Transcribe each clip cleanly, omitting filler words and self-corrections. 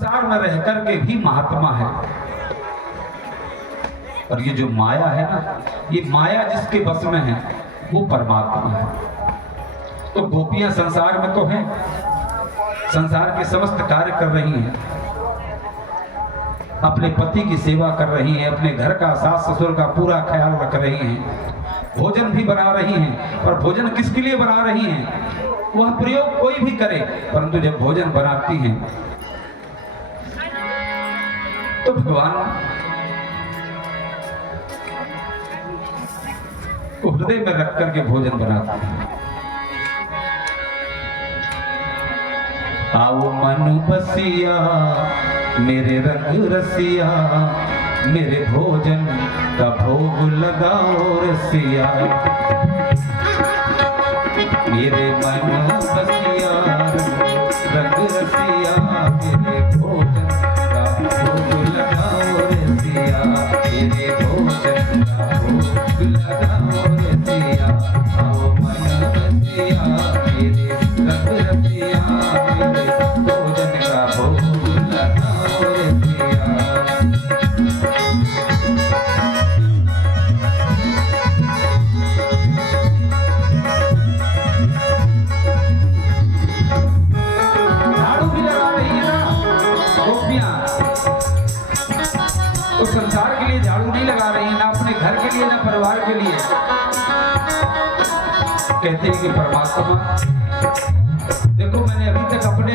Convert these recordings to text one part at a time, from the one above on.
संसार में रह करके भी महात्मा है। और ये जो माया है ना, ये माया जिसके बस में है वो परमात्मा है। तो गोपियां संसार में तो हैं, संसार के समस्त कार्य कर रही हैं, अपने पति की सेवा कर रही हैं, अपने घर का सास ससुर का पूरा ख्याल रख रही हैं, भोजन भी बना रही हैं। और भोजन किसके लिए बना रही हैं? वह प्रयोग कोई भी करे, परंतु जब भोजन बनाती हैं तो भगवान को हृदय में रख करके भोजन बनाते हैं। आओ मन बसिया मेरे रंग रसिया, मेरे भोजन का भोग लगाओ रसिया। मेरे मन बसिया रंग रसिया, मेरे भोजन का भोग लगाओ रसिया। मेरे भोजन का भोग लगाओ रसिया। आओ मन बसिया मेरे रंग रसिया, मेरे भोजन का भोग लगाओ रसिया। तो संसार के लिए झाड़ू नहीं लगा रही, ना अपने घर के लिए, ना परिवार के लिए। कहते हैं कि परमात्मा देखो, मैंने अभी तक अपने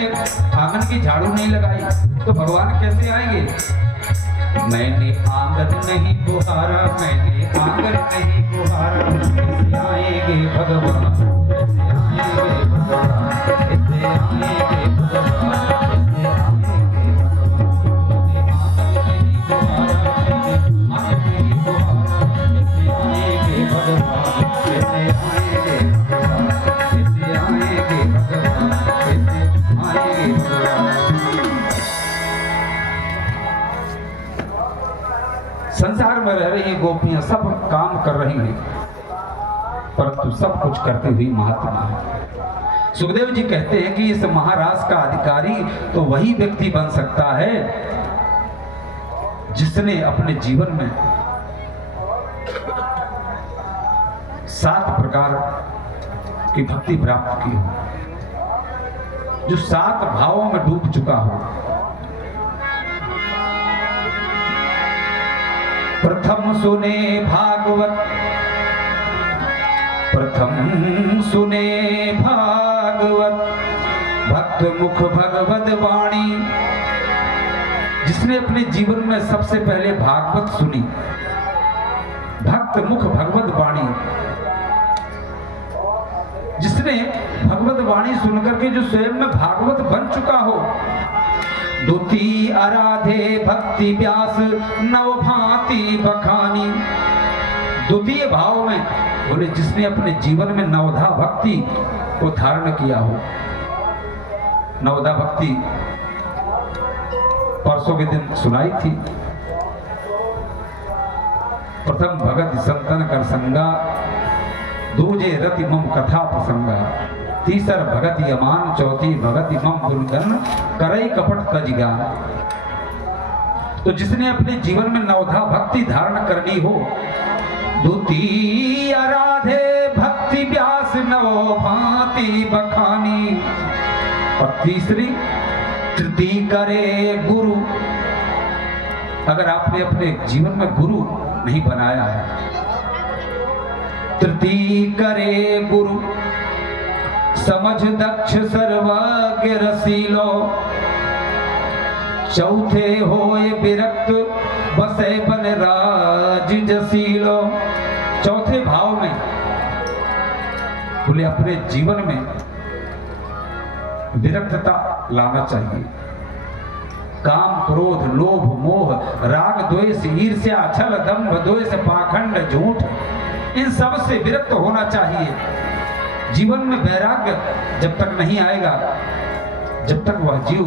आंगन की झाड़ू नहीं लगाई, तो भगवान कैसे आएंगे? मैंने आंगन नहीं बुहारा, मैंने आंगन नहीं बुहारा, कैसे आएंगे भगवान? कैसे आएंगे भगवान? कैसे आएंगे भगवान? संसार में रह रही गोपियां सब काम कर रही हैं, परंतु सब कुछ करते हुए महात्मा है। सुखदेव जी कहते हैं कि इस महाराज का अधिकारी तो वही व्यक्ति बन सकता है जिसने अपने जीवन में 7 प्रकार की भक्ति प्राप्त की हो, जो 7 भावों में डूब चुका हो। प्रथम सुने भागवत, प्रथम सुने भागवत, भक्त मुख भगवत वाणी। जिसने अपने जीवन में सबसे पहले भागवत सुनी, भक्त मुख भगवत वाणी, जिसने भगवत वाणी सुनकर के जो स्वयं में भागवत बन चुका हो। द्वितीय आराधे भक्ति व्यास नव भांति बखानी। द्वितीय भाव में बोले जिसने अपने जीवन में नवधा भक्ति को धारण किया हो। नवधा भक्ति परसों के दिन सुनाई थी। प्रथम भगत संतन कर संगा, दूजे रति मम कथा प्रसंगा, तीसर भगत यमान, चौथी भगत मम दुर्गन, करई कपट तजगान। तो जिसने अपने जीवन में नवधा भक्ति धारण करनी हो, द्वितीय आराधे भक्ति व्यास नव भांति बखानी, और तीसरी तृतीय करे गुरु। अगर आपने अपने जीवन में गुरु नहीं बनाया है, तृतीय करे गुरु, समझ दक्ष सर्वज्ञ रसीलो, चौथे होए विरक्त बसे बन राज जसीलो। चौथे भाव में बोले अपने जीवन में विरक्तता लाना चाहिए। काम क्रोध लोभ मोह राग द्वेष ईर्ष्या छल दंभ द्वेष पाखंड झूठ, इन सब से विरक्त होना चाहिए। जीवन में वैराग्य जब तक नहीं आएगा, जब तक वह जीव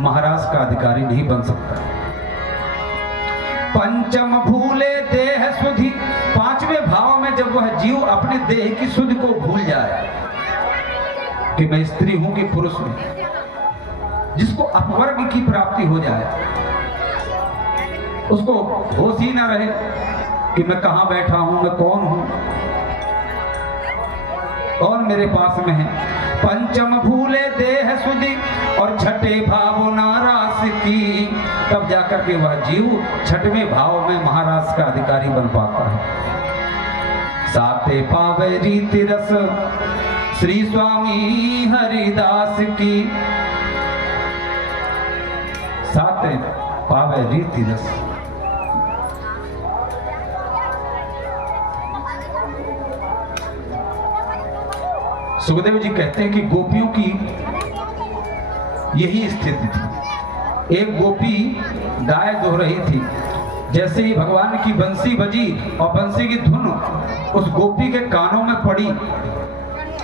महाराज का अधिकारी नहीं बन सकता। पंचम भूले देह सुधि, 5वें भाव में जब वह जीव अपने देह की सुधि को भूल जाए कि मैं स्त्री हूं कि पुरुष हूं, जिसको अपवर्ग की प्राप्ति हो जाए, उसको होश ही ना रहे कि मैं कहां बैठा हूं, मैं कौन हूं, कौन मेरे पास में है। पंचम भूले देह सुधि और छठे भाव नारास की, तब जाकर के वह जीव छठवें भाव में महाराज का अधिकारी बन पाता है। साते पावे रीति रस श्री स्वामी हरिदास की, साते पावे रीति रस। सुखदेव जी कहते हैं कि गोपियों की यही स्थिति थी। एक गोपी गाय दोह रही थी, जैसे ही भगवान की बंसी बजी और बंसी की धुन उस गोपी के कानों में पड़ी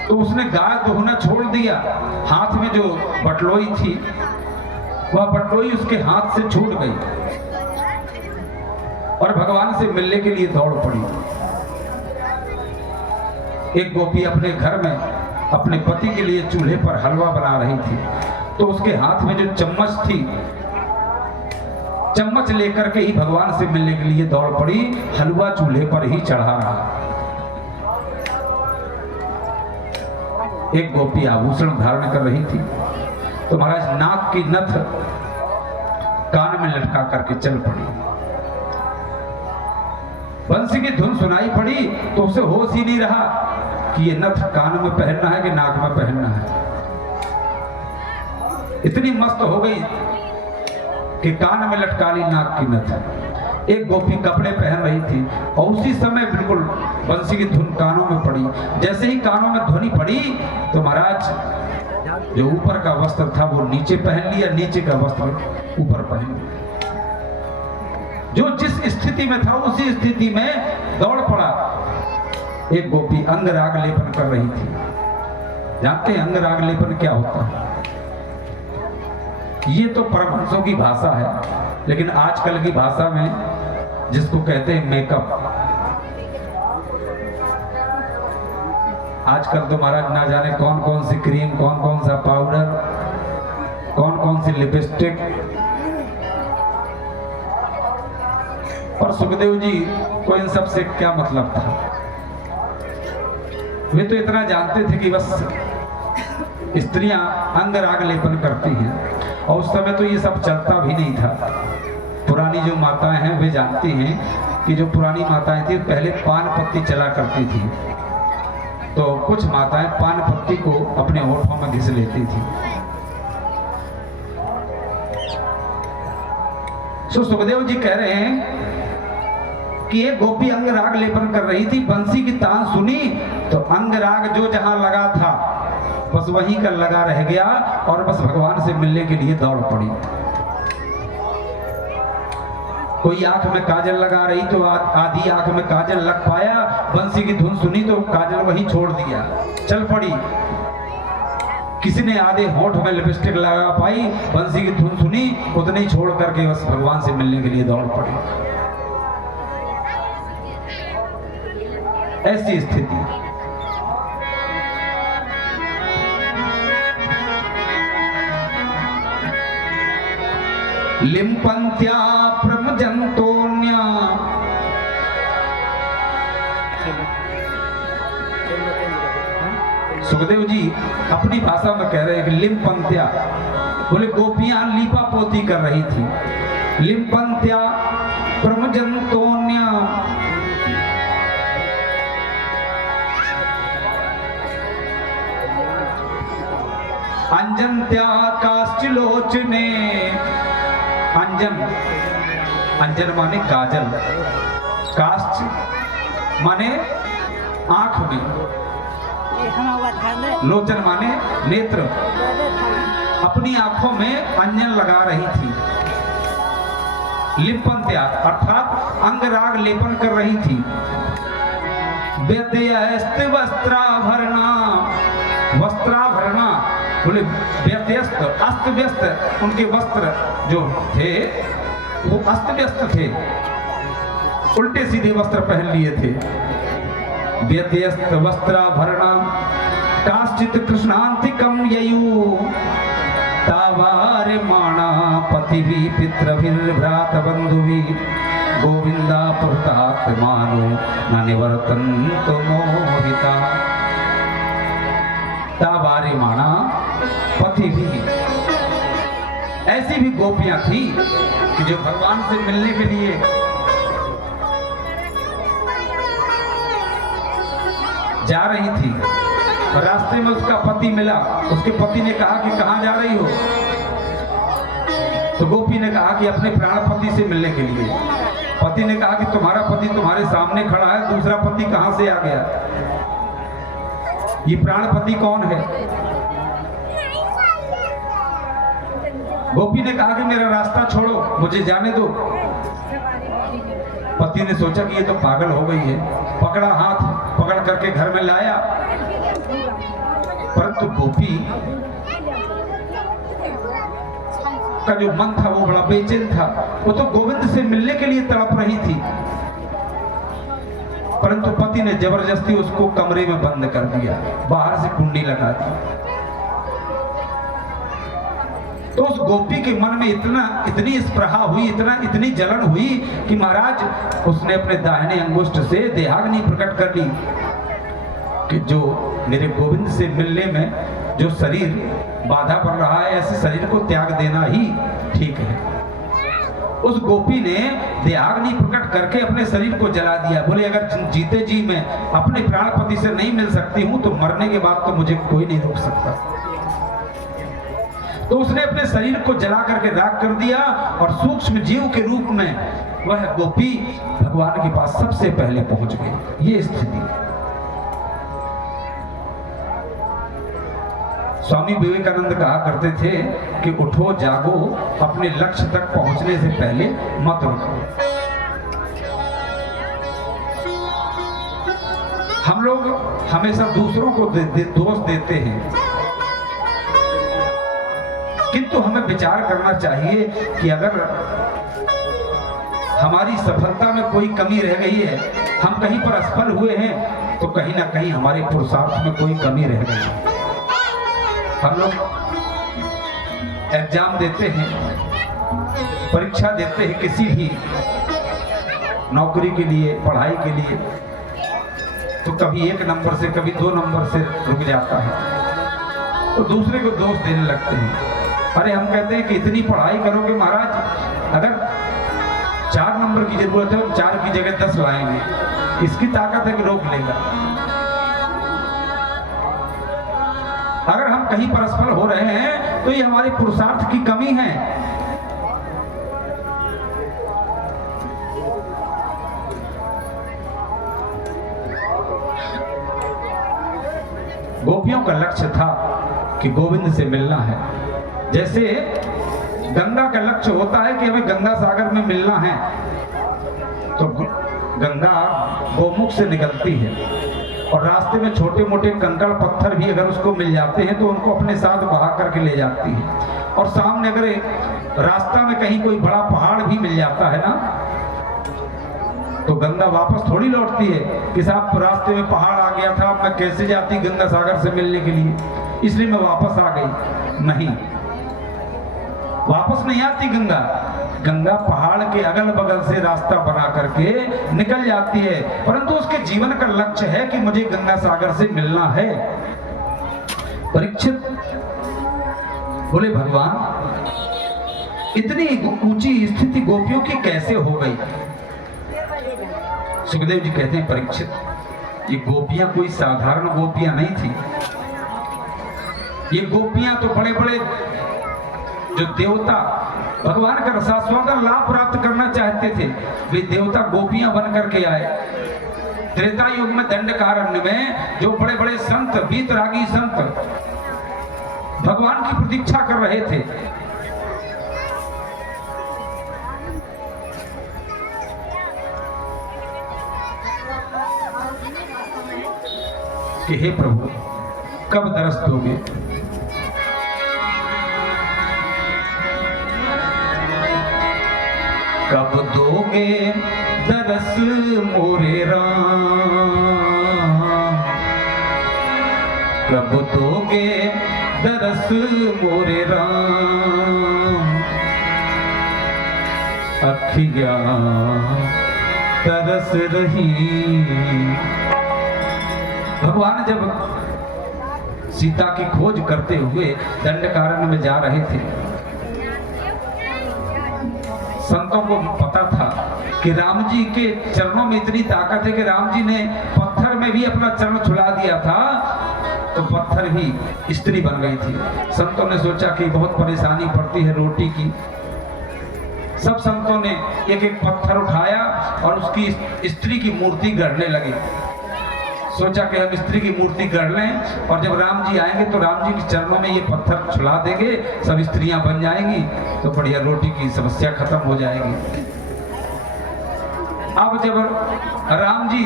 तो उसने गाय दोहना छोड़ दिया। हाथ में जो बटलोई थी वह बटलोई उसके हाथ से छूट गई और भगवान से मिलने के लिए दौड़ पड़ी। एक गोपी अपने घर में अपने पति के लिए चूल्हे पर हलवा बना रही थी, तो उसके हाथ में जो चम्मच थी, चम्मच लेकर के ही भगवान से मिलने के लिए दौड़ पड़ी, हलवा चूल्हे पर ही चढ़ा रहा। एक गोपी आभूषण धारण कर रही थी, तो महाराज नाक की नथ कान में लटका करके चल पड़ी। बंसी की धुन सुनाई पड़ी तो उसे होश ही नहीं रहा कि ये नथ कान में पहनना है कि नाक में पहनना है। इतनी मस्त हो गई कि कान में लटका ली नाक की नथ। एक गोपी कपड़े पहन रही थी और उसी समय बिल्कुल बंसी की धुन कानों में पड़ी। जैसे ही कानों में ध्वनि पड़ी तो महाराज जो ऊपर का वस्त्र था वो नीचे पहन लिया, नीचे का वस्त्र ऊपर पहन लिया। जो जिस स्थिति में था उसी स्थिति में दौड़ पड़ा। एक गोपी अंगराग लेपन कर रही थी। जानते हैं अंगराग लेपन क्या होता है? ये तो परमहंसों की भाषा है, लेकिन आजकल की भाषा में जिसको कहते हैं मेकअप। आजकल तो महाराज ना जाने कौन कौन सी क्रीम, कौन कौन सा पाउडर, कौन कौन सी लिपस्टिक। और सुखदेव जी को इन सब से क्या मतलब था? वे तो इतना जानते थे कि बस स्त्रियां अंगराग लेपन करती हैं, और उस समय तो ये सब चलता भी नहीं था। पुरानी जो माताएं हैं वे जानती हैं कि जो पुरानी माताएं थी पहले पान पत्ती चला करती थी, तो कुछ माताएं पान पत्ती को अपने होठों में घिस लेती थी। सो सुखदेव जी कह रहे हैं कि एक गोपी अंगराग लेपन कर रही थी, बंसी की तान सुनी तो अंगराग जो जहां लगा था बस वहीं का लगा रह गया और बस भगवान से मिलने के लिए दौड़ पड़ी। कोई आंख में काजल लगा रही तो आधी आंख में काजल लग पाया, बंसी की धुन सुनी तो काजल वहीं छोड़ दिया, चल पड़ी। किसी ने आधे होठ में लिपस्टिक लगा पाई, बंसी की धुन सुनी उतने ही छोड़ करके बस भगवान से मिलने के लिए दौड़ पड़ी। ऐसी स्थिति। लिम्पन्त्या प्रमजन्तोन्या सुखदेव जी अपनी भाषा में कह रहे हैं कि लिम्पन्त्या, बोले गोपियां लीपा पोती कर रही थी। लिम्पन्त्या प्रमजन्तोन्या, अंजन्त्या काष्ठलोचने। अंजन, अंजन माने काजल, काष्ठ माने आंख में, लोचन माने नेत्र। अपनी आंखों में अंजन लगा रही थी। लिप्पन्त्या अर्थात अंगराग लेपन कर रही थी। व्यत्यस्त वस्त्राभरणा, वस्त्राभरणा बोले व्यत्यस्त, अस्त व्यस्त। उनके वस्त्र जो थे वो अस्त व्यस्त थे, उल्टे सीधे वस्त्र पहन लिए थे। व्यत्यस्त वस्त्राभरणा काश्चित कृष्णांतिकम ययु। तावार माणा पतिवी पितृभिर्भ्रात बंधुवी गोविंदा पुरतात मानो न निवर्तन्त मोहिता। तावारे माणा पतिवी, ऐसी भी गोपियां थी कि जो भगवान से मिलने के लिए जा रही थी। रास्ते में उसका पति मिला, उसके पति ने कहा कि कहां जा रही हो? तो गोपी ने कहा कि अपने प्राणपति से मिलने के लिए। पति ने कहा कि तुम्हारा पति तुम्हारे सामने खड़ा है, दूसरा पति कहां से आ गया? ये प्राणपति कौन है? गोपी ने कहा कि मेरा रास्ता छोड़ो, मुझे जाने दो। पति ने सोचा कि ये तो पागल हो गई है, पकड़ा, हाथ पकड़ करके घर में लाया। परंतु गोपी का जो मन था वो बड़ा बेचैन था। वो तो गोविंद से मिलने के लिए तड़प रही थी, परंतु पति ने जबरदस्ती उसको कमरे में बंद कर दिया, बाहर से कुंडी लगा दी। तो उस गोपी के मन में इतनी स्पृहा हुई, इतनी जलन हुई कि महाराज उसने अपने दाहिने अंगुष्ठ से देहाग्नि प्रकट कर ली कि जो मेरे गोविंद से मिलने में जो शरीर बाधा पड़ रहा है, ऐसे शरीर को त्याग देना ही ठीक है। उस गोपी ने देहाग्नि प्रकट करके अपने शरीर को जला दिया। बोले अगर जीते जी मैं अपने प्राणपति से नहीं मिल सकती हूं तो मरने के बाद तो मुझे कोई नहीं रोक सकता। तो उसने अपने शरीर को जला करके राख कर दिया और सूक्ष्म जीव के रूप में वह गोपी भगवान के पास सबसे पहले पहुंच गई। ये स्थिति। स्वामी विवेकानंद कहा करते थे कि उठो जागो, अपने लक्ष्य तक पहुंचने से पहले मत रुको। हम लोग हमेशा दूसरों को दोष देते हैं, किंतु हमें विचार करना चाहिए कि अगर हमारी सफलता में कोई कमी रह गई है, हम कहीं पर असफल हुए हैं, तो कहीं ना कहीं हमारे पुरुषार्थ में कोई कमी रह गई है। हम लोग एग्जाम देते हैं, परीक्षा देते हैं किसी भी नौकरी के लिए, पढ़ाई के लिए, तो कभी 1 नंबर से कभी 2 नंबर से रुक जाता है, तो दूसरे को दोष देने लगते हैं। अरे हम कहते हैं कि इतनी पढ़ाई करोगे महाराज, अगर 4 नंबर की जरूरत है, 4 की जगह 10 लाएंगे, इसकी ताकत है कि रोक लेगा। अगर हम कहीं पर असफल हो रहे हैं तो ये हमारे पुरुषार्थ की कमी है। गोपियों का लक्ष्य था कि गोविंद से मिलना है। जैसे गंगा का लक्ष्य होता है कि हमें गंगा सागर में मिलना है, तो गंगा गोमुख से निकलती है और रास्ते में छोटे मोटे कंकड़ पत्थर भी अगर उसको मिल जाते हैं तो उनको अपने साथ बहा करके ले जाती है। और सामने अगर रास्ता में कहीं कोई बड़ा पहाड़ भी मिल जाता है ना, तो गंगा वापस थोड़ी लौटती है कि साहब रास्ते में पहाड़ आ गया था, अब मैं कैसे जाती गंगा सागर से मिलने के लिए, इसलिए मैं वापस आ गई। नहीं, वापस नहीं आती गंगा। गंगा पहाड़ के अगल बगल से रास्ता बना करके निकल जाती है, परंतु उसके जीवन का लक्ष्य है कि मुझे गंगा सागर से मिलना है। परीक्षित बोले भगवान इतनी ऊंची स्थिति गोपियों की कैसे हो गई? सुखदेव जी कहते हैं परीक्षित, ये गोपियां कोई साधारण गोपियां नहीं थी। ये गोपियां तो बड़े बड़े जो देवता भगवान का रसास्वादन लाभ प्राप्त करना चाहते थे, वे देवता गोपियां बन करके आए। त्रेता युग में दंडकारण्य में जो बड़े बड़े संत, वीतरागी संत भगवान की प्रतीक्षा कर रहे थे, कि हे प्रभु कब दरस दोगे? कब दोगे दरस मोरे राम, कब दोगे दरस मोरे राम, अखियां तरस रही। भगवान जब सीता की खोज करते हुए दंडकारण्य में जा रहे थे, संतों को पता था कि राम जी के चरणों में इतनी ताकत है कि राम जी ने पत्थर में भी अपना चरण छुड़ा दिया था तो पत्थर भी स्त्री बन गई थी। संतों ने सोचा कि बहुत परेशानी पड़ती है रोटी की। सब संतों ने एक एक पत्थर उठाया और उसकी स्त्री की मूर्ति गढ़ने लगे। सोचा कि हम स्त्री की मूर्ति गढ़ लें और जब राम जी आएंगे तो राम जी के चरणों में ये पत्थर छुड़ा देंगे, सब स्त्रियां बन जाएंगी तो बढ़िया रोटी की समस्या खत्म हो जाएगी। अब जब राम जी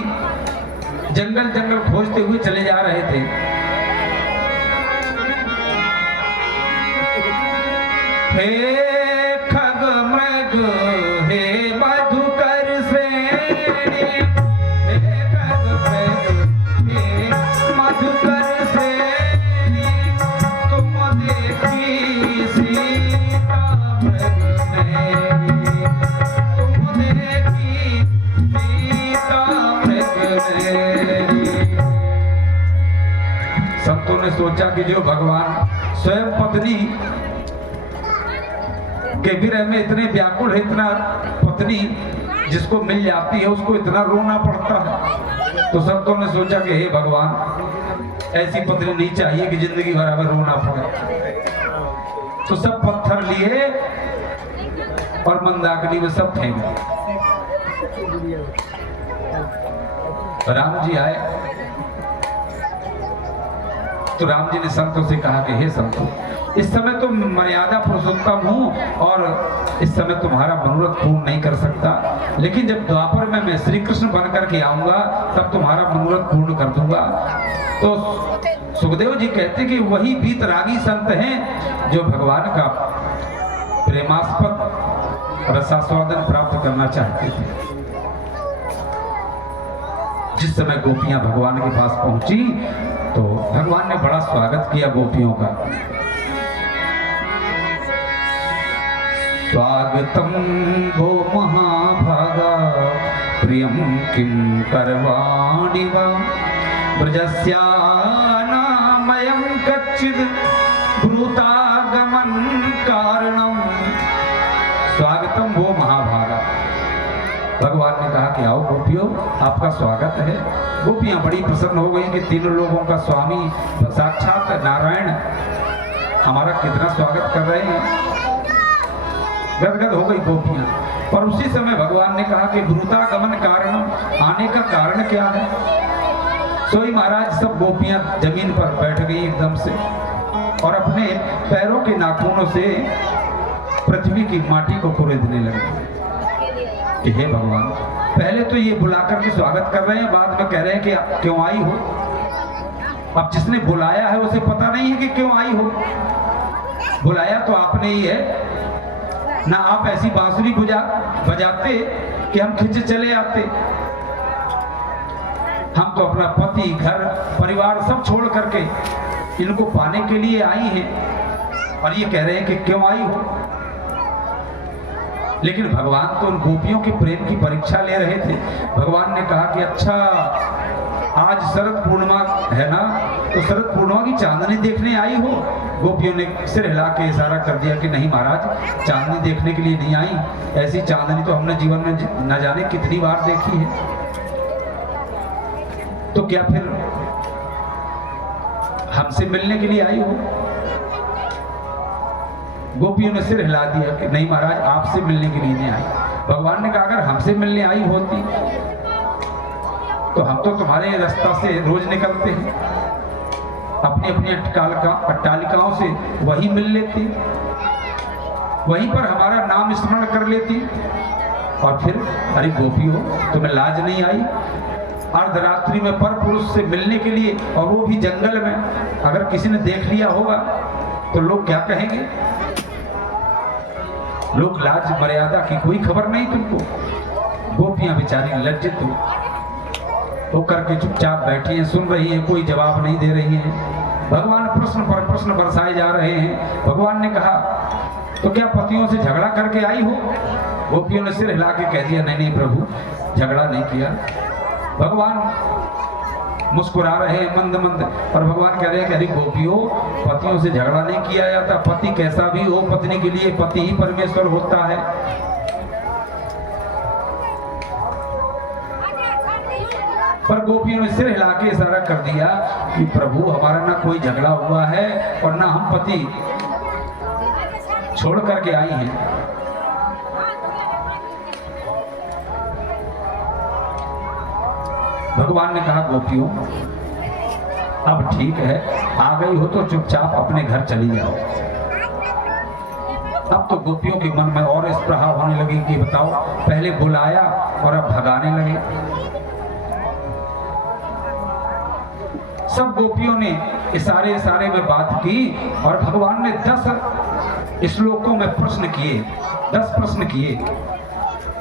जंगल जंगल खोजते हुए चले जा रहे थे, हे खग मृग हे मधुकर श्रेणी, हे खग मृग हे मधुकर श्रेणी, तुम देखी सीता मृग मेरी, तुम देखी सीता मृग मेरी। संतों ने सोचा कि जो भगवान स्वयं पत्नी के विरह में इतने व्याकुल है, इतना पत्नी जिसको मिल जाती है उसको इतना रोना पड़ता है, तो संतों ने सोचा कि हे भगवान ऐसी पत्नी नहीं चाहिए कि जिंदगी भर हमें रोना पड़े। तो सब पत्थर लिए और मंदाकिनी में सब फेंक। राम जी आए तो राम जी ने संतों से कहा कि हे संतों, इस समय तो मर्यादा पुरुषोत्तम हूँ और इस समय तुम्हारा मनोरथ पूर्ण नहीं कर सकता, लेकिन जब द्वापर में मैं श्री कृष्ण बन करके आऊंगा तब तुम्हारा मनोरथ पूर्ण कर दूंगा। तो सुखदेव जी कहते कि वही वीतरागी संत हैं जो भगवान का प्रेमास्पद रसास्वादन प्राप्त करना चाहते थे। जिस समय गोपियां भगवान के पास पहुंची तो भगवान ने बड़ा स्वागत किया गोपियों का। स्वागतम भो महाभागा प्रियम किम करवाणि वा, ब्रजस्या नामयं कच्चिद ब्रूतागमन कारणम। स्वागतम भो महाभागा, भगवान ने कहा कि आओ गोपियों, आपका स्वागत है। गोपियां बड़ी प्रसन्न हो गई कि तीनों लोगों का स्वामी साक्षात नारायण हमारा कितना स्वागत कर रहे हैं। गदगद हो गई गोपियां। पर उसी समय भगवान ने कहा कि ब्रूतागमन कारण, आने का कारण क्या है। सोई महाराज सब गोपियां जमीन पर बैठ गई एकदम से और अपने पैरों के नाखूनों से पृथ्वी की माटी को कुरेदने लगे कि हे भगवान, पहले तो ये बुलाकर के स्वागत कर रहे हैं, बाद में कह रहे हैं कि क्यों आई हो। अब जिसने बुलाया है उसे पता नहीं है कि क्यों आई हो। बुलाया तो आपने ही है ना, आप ऐसी बांसुरी बजाते कि हम खिंचे चले आते। हम तो अपना पति, घर, परिवार सब छोड़ करके इनको पाने के लिए आई हैं और ये कह रहे हैं कि क्यों आई हो। लेकिन भगवान तो उन गोपियों के प्रेम की परीक्षा ले रहे थे। भगवान ने कहा कि अच्छा आज शरद पूर्णिमा है ना, तो शरद पूर्णिमा की चांदनी देखने आई हो। गोपियों ने सिर हिला के इशारा कर दिया कि नहीं महाराज, चांदनी देखने के लिए नहीं आई, ऐसी चांदनी तो हमने जीवन में न जाने कितनी बार देखी है। तो क्या फिर हमसे मिलने के लिए आई हो। गोपियों ने सिर हिला दिया कि नहीं महाराज, आपसे मिलने के लिए नहीं आई। भगवान ने कहा अगर हमसे मिलने आई होती तो हम तो तुम्हारे रास्ता से रोज निकलते हैं, अपनी अपनी अट्टालिकाओं से वही मिल लेती, वहीं पर हमारा नाम स्मरण कर लेती। और फिर अरे गोपियों, तुम्हें लाज नहीं आई अर्धरात्रि में पर पुरुष से मिलने के लिए, और वो भी जंगल में। अगर किसी ने देख लिया होगा तो लोग क्या कहेंगे। लोग लाज मर्यादा की कोई खबर नहीं तुमको। गोपियां बेचारी लज्जित होकर के चुपचाप बैठी हैं, सुन रही हैं, कोई जवाब नहीं दे रही हैं। भगवान प्रश्न पर प्रश्न बरसाए जा रहे हैं। भगवान ने कहा तो क्या पतियों से झगड़ा करके आई हो? गोपियों ने सिर हिला के कह दिया नहीं नहीं प्रभु, झगड़ा नहीं किया। भगवान मुस्कुरा रहे हैं मंद मंद, और भगवान कह रहे हैं कि अरे गोपियों, पतियों से झगड़ा नहीं किया जाता। पति कैसा भी हो, पत्नी के लिए पति ही परमेश्वर होता है। पर गोपियों ने सिर हिला के इशारा कर दिया कि प्रभु हमारा ना कोई झगड़ा हुआ है और ना हम पति छोड़ करके आई हैं। भगवान ने कहा गोपियों अब ठीक है, आ गई हो तो चुपचाप अपने घर चली जाओ। अब तो गोपियों के मन में और स्पृहा होने लगी कि बताओ, पहले बुलाया और अब भगाने लगे। सब गोपियों ने इशारे इशारे में बात की और भगवान ने 10 श्लोकों में प्रश्न किए, 10 प्रश्न किए।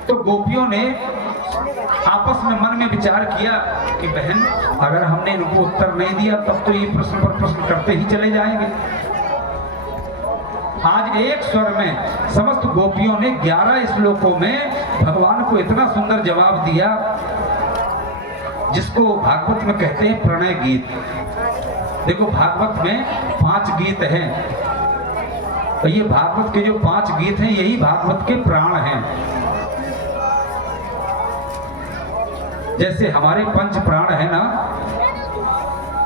तो गोपियों ने आपस में मन में विचार किया कि बहन, अगर हमने इनको उत्तर नहीं दिया तब तो ये प्रश्न पर प्रश्न करते ही चले जाएंगे। आज एक स्वर में समस्त गोपियों ने 11 श्लोकों में भगवान को इतना सुंदर जवाब दिया, जिसको भागवत में कहते हैं प्रणय गीत। देखो भागवत में 5 गीत हैं, तो ये भागवत के जो 5 गीत हैं यही भागवत के प्राण हैं। जैसे हमारे 5 प्राण है ना,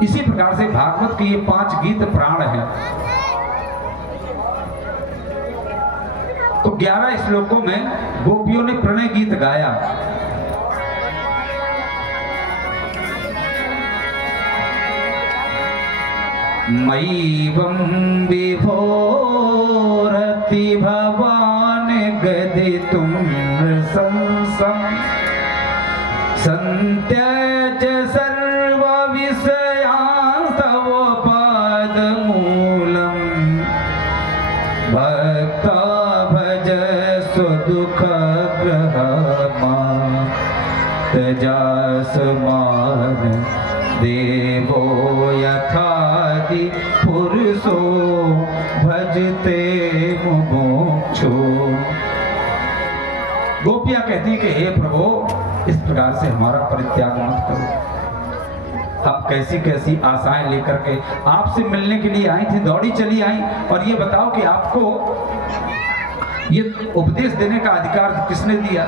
इसी प्रकार से भागवत के ये 5 गीत प्राण हैं। तो 11 श्लोकों में गोपियों ने प्रणय गीत गाया। मयीवं विभोरति भवान गदितुं नृशंसं संत्यज सर्व विषयान् तव पादमूलं भक्ता भज सुदुःखग्रहमां तजास्मान् देवो यथादि पुरुषो भजते मुमुक्षु। गोपियां कहती हैं कि हे प्रभु, इस प्रकार से हमारा परित्याग मत करो। अब कैसी कैसी आशाएं लेकर के आपसे मिलने के लिए आई थी, दौड़ी चली आई, और ये बताओ कि आपको ये उपदेश देने का अधिकार किसने दिया?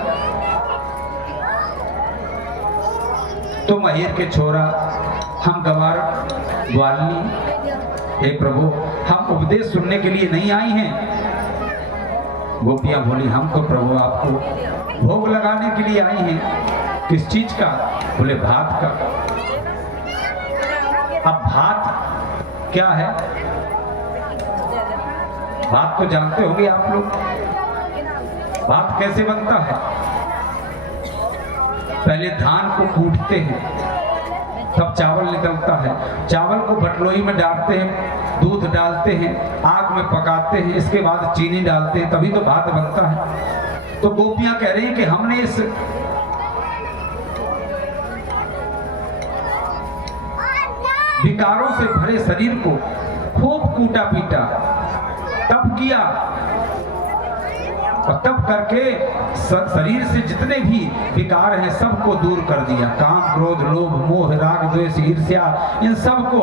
तो महेर के छोरा, हम गवार ग्वालनी, हे प्रभु हम उपदेश सुनने के लिए नहीं आई हैं। गोपियां बोली हम तो प्रभु आपको भोग लगाने के लिए आई हैं। किस चीज का? बोले भात का। अब भात क्या है? भात तो जानते होंगे आप लोग, भात कैसे बनता है? पहले धान को कूटते हैं, तब चावल निकलता है। चावल को बटलोई में डालते हैं, दूध डालते हैं, आग में पकाते हैं, इसके बाद चीनी डालते हैं, तभी तो भात बनता है। तो गोपियां कह रही हैं कि हमने इस विकारों से भरे शरीर को खूब कूटा पीटा, तप किया, और तब करके शरीर से जितने भी विकार हैं सबको दूर कर दिया। काम, क्रोध, लोभ, मोह, राग, द्वेष, ईर्ष्या, इन सब को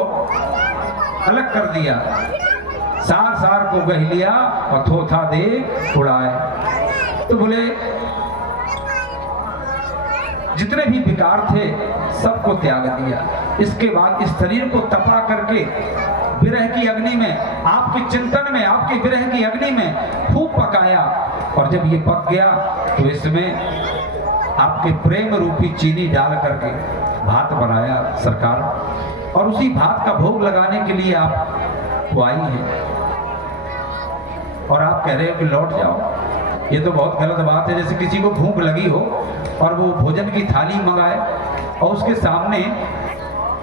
अलग कर दिया। सार सार को गह लिया और थोथा दे उड़ाए। तो बोले जितने भी विकार थे सबको त्याग दिया। इसके बाद इस शरीर को तपा करके विरह की अग्नि में, आपके चिंतन में, आपके विरह की अग्नि में खूब पकाया, और जब ये पक गया तो इसमें आपके प्रेम रूपी चीनी डाल करके भात बनाया सरकार, और उसी भात का भोग लगाने के लिए आप आई हैं, और आप कह रहे हो कि लौट जाओ। ये तो बहुत गलत बात है। जैसे किसी को भूख लगी हो और वो भोजन की थाली मंगाए और उसके सामने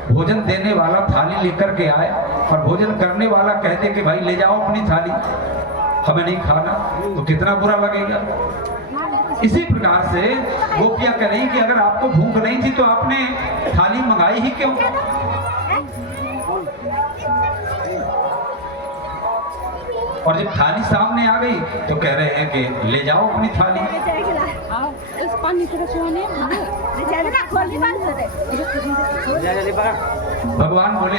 भोजन देने वाला थाली लेकर के आए और भोजन करने वाला कहते कि भाई ले जाओ अपनी थाली, हमें नहीं खाना, तो कितना बुरा लगेगा। इसी प्रकार से गोपियां कह रही कि अगर आपको भूख नहीं थी तो आपने थाली मंगाई ही क्यों? और जब थाली सामने आ गई तो कह रहे हैं कि ले जाओ अपनी थाली। भगवान बोले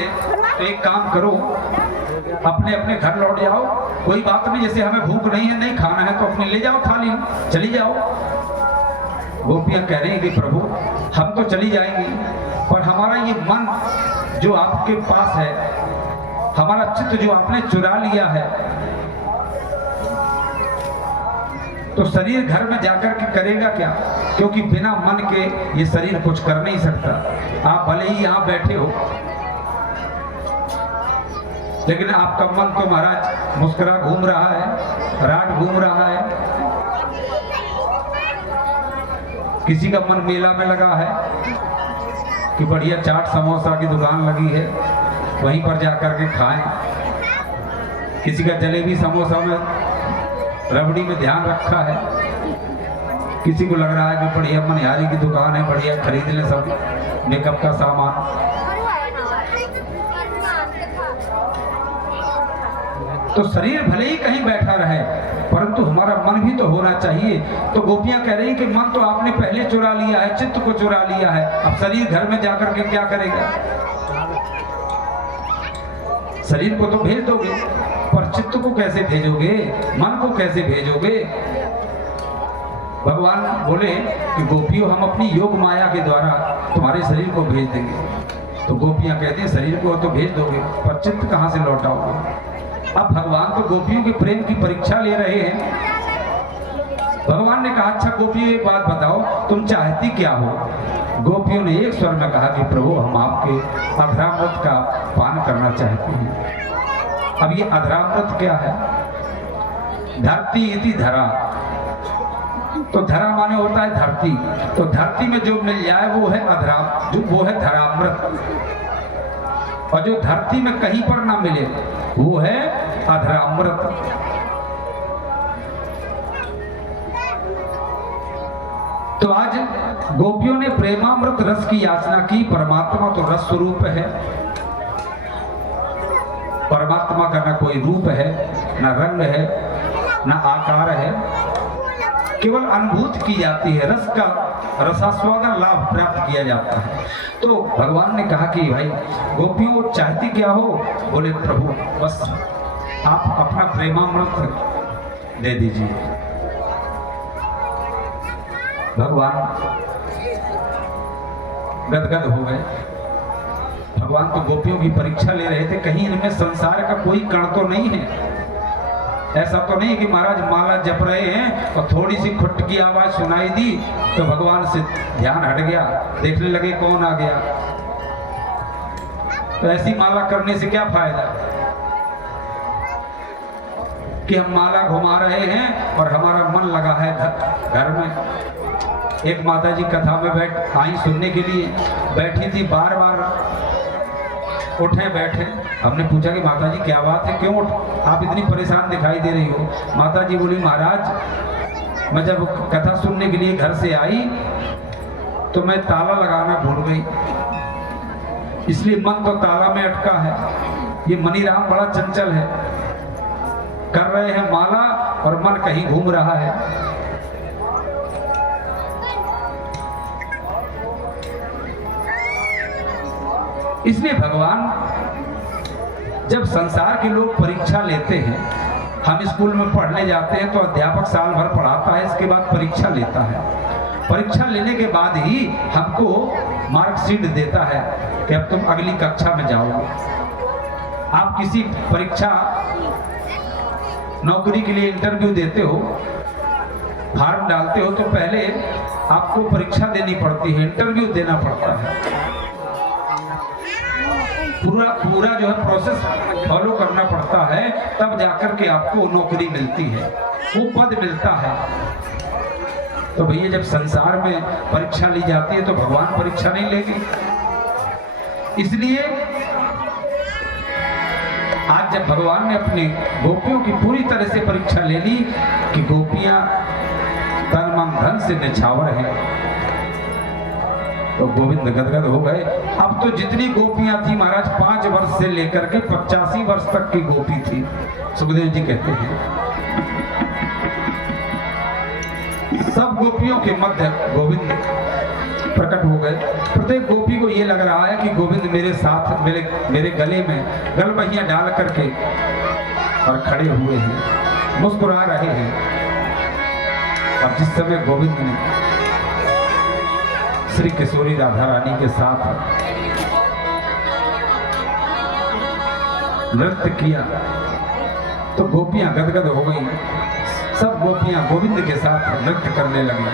तो एक काम करो, अपने अपने घर लौट जाओ, कोई बात नहीं, जैसे हमें भूख नहीं है, नहीं खाना है तो अपने ले जाओ थाली, चली जाओ। गोपियां कह रही हैं कि प्रभु हम तो चली जाएंगी, पर हमारा ये मन जो आपके पास है, हमारा चित्त जो आपने चुरा लिया है, तो शरीर घर में जाकर के करेगा क्या? क्योंकि बिना मन के ये शरीर कुछ कर नहीं सकता। आप भले ही यहाँ बैठे हो, लेकिन आपका मन तो महाराज मुस्कुरा घूम रहा है, रात घूम रहा है। किसी का मन मेला में लगा है कि बढ़िया चाट समोसा की दुकान लगी है, वहीं पर जाकर के खाएं। किसी का जलेबी समोसा में रबड़ी में ध्यान रखा है। किसी को लग रहा है कि बढ़िया मनिहारी की दुकान है, बढ़िया खरीद ले सब मेकअप का सामान। तो शरीर भले ही कहीं बैठा रहे, परंतु हमारा मन भी तो होना चाहिए। तो गोपियां कह रही हैं कि मन तो आपने पहले चुरा लिया है, चित्त को चुरा लिया है, अब शरीर घर में जाकर के क्या करेगा? शरीर को तो भेज दोगे, पर चित्त को कैसे भेजोगे? मन को कैसे भेजोगे? भगवान बोले कि गोपियों हम अपनी योग माया के द्वारा तुम्हारे शरीर को भेज देंगे। तो गोपियां कहती हैं शरीर को तो भेज दोगे, पर चित्त कहां से लौटाओगे? अब भगवान तो गोपियों के प्रेम की परीक्षा ले रहे हैं। भगवान ने कहा अच्छा गोपियों एक बात बताओ, तुम चाहती क्या हो? गोपियों ने एक स्वर में कहा कि प्रभु हम आपके अधरामृत का पान करना चाहते हैं। अब ये अधरामृत क्या है? धरती इति धरा, तो धरा माने होता है धरती, तो धरती में जो मिल जाए वो है अधराम, जो वो है धरामृत। और जो धरती में कहीं पर ना मिले वो है अधरामृत। तो आज गोपियों ने प्रेमामृत रस की याचना की। परमात्मा तो रस स्वरूप है, परमात्मा का ना कोई रूप है, ना रंग है, ना आकार है, केवल अनुभूति की जाती है, रस का रसास्वादन लाभ प्राप्त किया जाता है। तो भगवान ने कहा कि भाई गोपियों चाहती क्या हो? बोले प्रभु बस आप अपना प्रेमामृत दे दीजिए। भगवान गदगद हो गए। भगवान तो गोपियों की परीक्षा ले रहे थे, कहीं इनमें संसार का कोई कण तो नहीं है। ऐसा तो नहीं कि महाराज माला जप रहे हैं और थोड़ी सी खुट की आवाज सुनाई दी तो भगवान से ध्यान हट गया, देखने लगे कौन आ गया। तो ऐसी माला करने से क्या फायदा कि हम माला घुमा रहे हैं और हमारा मन लगा है घर में। एक माता जी कथा में आई सुनने के लिए, बैठी थी, बार बार उठे बैठे। हमने पूछा कि माता जी क्या बात है, क्यों आप इतनी परेशान दिखाई दे रही हो? माता जी बोली महाराज मैं जब कथा सुनने के लिए घर से आई तो मैं ताला लगाना भूल गई, इसलिए मन तो ताला में अटका है। ये मनीराम बड़ा चंचल है, कर रहे हैं माला और मन कहीं घूम रहा है। इसलिए भगवान जब संसार के लोग परीक्षा लेते हैं, हम स्कूल में पढ़ने जाते हैं तो अध्यापक साल भर पढ़ाता है, इसके बाद परीक्षा लेता है। परीक्षा लेने के बाद ही हमको मार्कशीट देता है कि अब तुम अगली कक्षा में जाओगे। आप किसी परीक्षा नौकरी के लिए इंटरव्यू देते हो, फॉर्म डालते हो, तो पहले आपको परीक्षा देनी पड़ती है, इंटरव्यू देना पड़ता है, पूरा जो है प्रोसेस फॉलो करना पड़ता है, तब जाकर के आपको नौकरी मिलती है, वो पद मिलता है। तो भैया जब संसार में परीक्षा ली जाती है तो भगवान परीक्षा नहीं लेगी। इसलिए आज जब भगवान ने अपने गोपियों की पूरी तरह से परीक्षा ले ली कि गोपियां तन मन धन से निछावर हैं, तो गोविंद गदगद हो गए। अब तो जितनी गोपियां थी महाराज 5 वर्ष से लेकर के 85 वर्ष तक की गोपी थी। सुखदेव जी कहते हैं सब गोपियों के मध्य गोविंद प्रकट हो गए। प्रत्येक गोपी को ये लग रहा है कि गोविंद मेरे साथ मेरे गले में गलबहियां डाल करके और खड़े हुए हैं, मुस्कुरा रहे हैं। और जिस समय गोविंद ने श्री किशोरी राधा रानी के साथ नृत्य किया तो गोपियां गदगद हो गई। सब गोपियां गोविंद के साथ नृत्य करने लगी।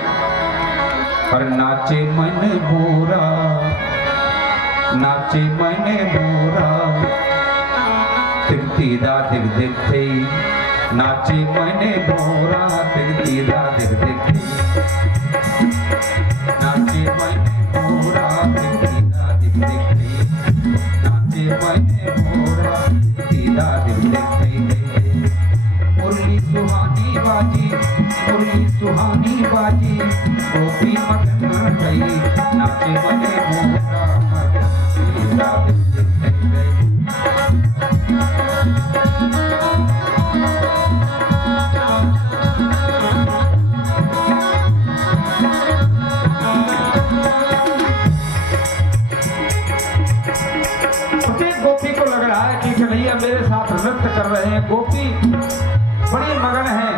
और नाचे मन मोरा, नाचे मन मोरा, तिगतीदा दिग दिखते, नाचे मन मोरा, तिगतीदा दिग दिखते, नाचे मन मोरा, तिगतीदा दिग दिखते, नाचे मन मोरा, तिगतीदा दिग दिखते। मुरली सुहानी बाजी, मुरली सुहानी बाजी, गोपी मगन गई, नाचे मन मोरा, तिगतीदा दिग दिखते। कन्हैया मेरे साथ नृत्य कर रहे हैं, गोपी बड़ी मगन है।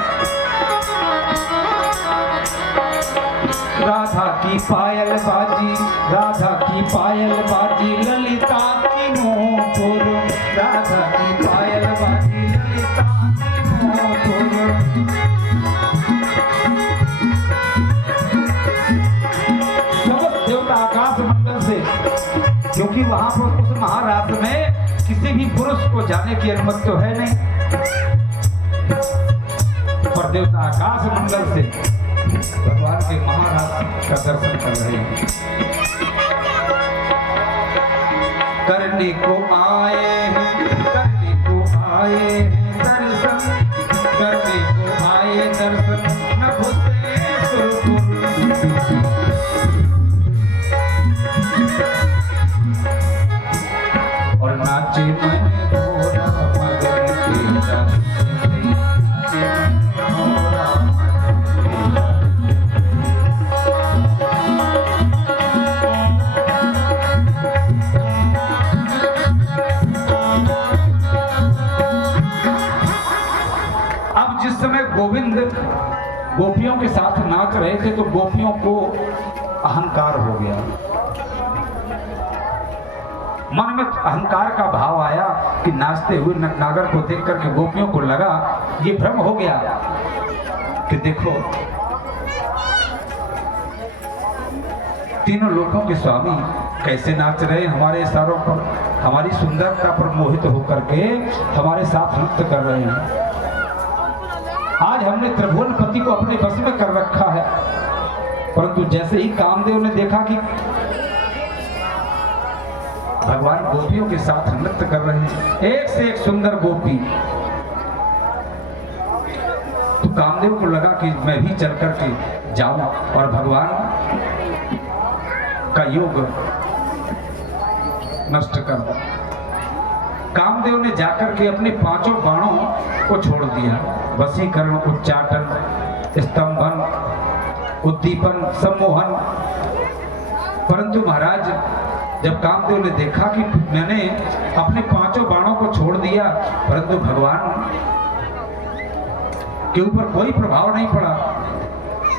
राधा की पायल बाजी, राधा की पायल बाजी, ललिता की मोहपुर, राधा की पायल बाजी, ललिता की मोहपुर। समस्त देवता आकाश मंडल से, क्योंकि वहां पर उस महाराज में किसी भी पुरुष को जाने की अनुमति तो है नहीं, पर देवता आकाश मंडल से भगवान के महाराज का दर्शन कर रहे हैं। करने को आए हैं, करने को आए हैं दर्शन, करने को आए दर्शन, न घुसे सुरपुर। और नाचे मन मोरा मगन के जाते, नाचे मन मोरा अब जिस समय गोविंद गोपियों के साथ नाच रहे थे तो गोपियों को अहंकार हो गया, मन में अहंकार का भाव आया कि नाचते हुए नटनागर को देख करके गोपियों को लगा, ये भ्रम हो गया कि देखो तीनों लोकों के स्वामी कैसे नाच रहे हैं, हमारे इशारों पर, हमारी सुंदरता पर मोहित होकर के हमारे साथ नृत्य कर रहे हैं। आज हमने त्रिभुवनपति को अपने बस में कर रखा है, परंतु जैसे ही कामदेव ने देखा कि भगवान गोपियों के साथ नृत्य कर रहे हैं, एक से एक सुंदर गोपी, तो कामदेव को लगा कि मैं भी चल करके जाऊं और भगवान का योग नष्ट कर दूं। कामदेव ने जाकर के अपने 5 बाणों को छोड़ दिया, वशीकरण, उच्चाटन, स्तंभन, उद्दीपन, सम्मोहन। परंतु महाराज जब कामदेव ने देखा कि मैंने अपने 5 बाणों को छोड़ दिया परंतु भगवान के ऊपर कोई प्रभाव नहीं पड़ा,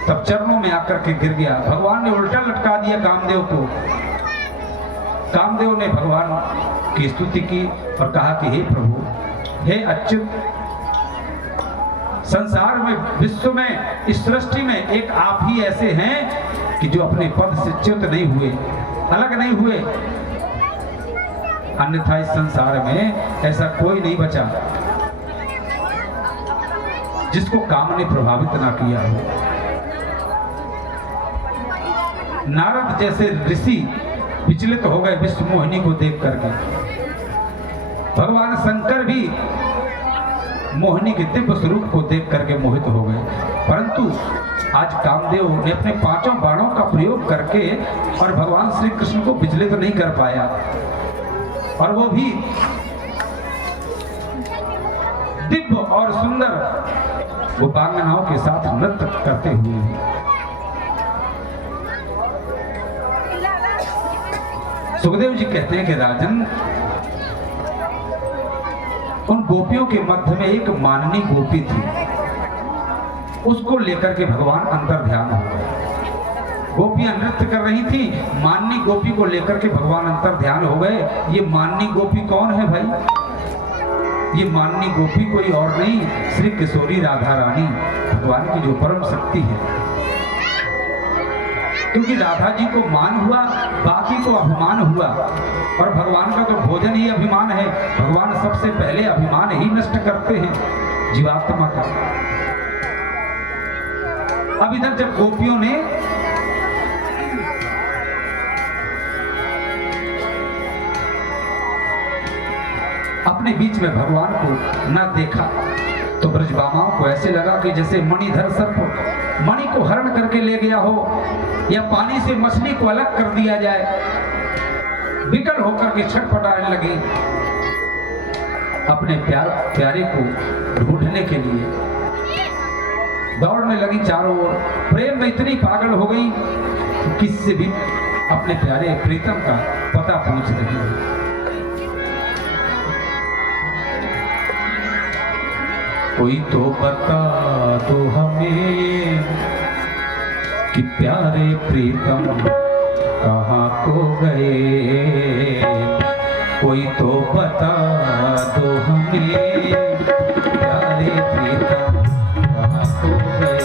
तब चरणों में आकर के गिर गया। भगवान ने उल्टा लटका दिया कामदेव को। कामदेव ने भगवान की स्तुति की और कहा कि हे प्रभु, हे अच्युत, संसार में, विश्व में, इस सृष्टि में एक आप ही ऐसे हैं कि जो अपने पद से च्युत नहीं हुए, अलग नहीं हुए, अन्यथा इस संसार में ऐसा कोई नहीं बचा जिसको काम ने प्रभावित ना किया हो। नारद जैसे ऋषि विचलित हो गए विश्व मोहिनी को देख करके। भगवान शंकर भी मोहिनी के दिव्य स्वरूप को देख करके मोहित हो गए, परंतु आज कामदेव ने अपने 5 बाणों का प्रयोग करके और भगवान श्री कृष्ण को विचलित नहीं कर पाया, और वो भी दिव्य और सुंदर गोपांगनाओं के साथ नृत्य करते हुए। सुखदेव जी कहते हैं कि राजन, उन गोपियों के मध्य में एक माननी गोपी थी, उसको लेकर के भगवान अंतर ध्यान हो गए। गोपियां नृत्य कर रही थी, माननी गोपी को लेकर के भगवान अंतर ध्यान हो गए। ये माननी गोपी कौन है भाई? ये माननी गोपी कोई और नहीं, श्री किशोरी राधा रानी, भगवान की जो परम शक्ति है। क्योंकि राधा जी को मान हुआ, बाकी को अभिमान हुआ, और भगवान का तो भोजन ही अभिमान है। भगवान सबसे पहले अभिमान ही नष्ट करते हैं जीवात्मा का। अब इधर जब गोपियों ने अपने बीच में भगवान को न देखा तो ब्रजबामाओं को ऐसे लगा कि जैसे मणिधर सर्प मणि को हरण करके ले गया हो, या पानी से मछली को अलग कर दिया जाए। विकल होकर के छटपटाने लगी, अपने प्यारे को ढूंढने के लिए दौड़ने लगी चारों ओर। प्रेम में इतनी पागल हो गई कि किससे भी अपने प्यारे प्रीतम का पता पूछ रही है। कोई तो बता दो हमें कि प्यारे प्रीतम कहाँ को गए। कोई तो बता दो हमें प्यारे प्रीतम कहाँ को गए।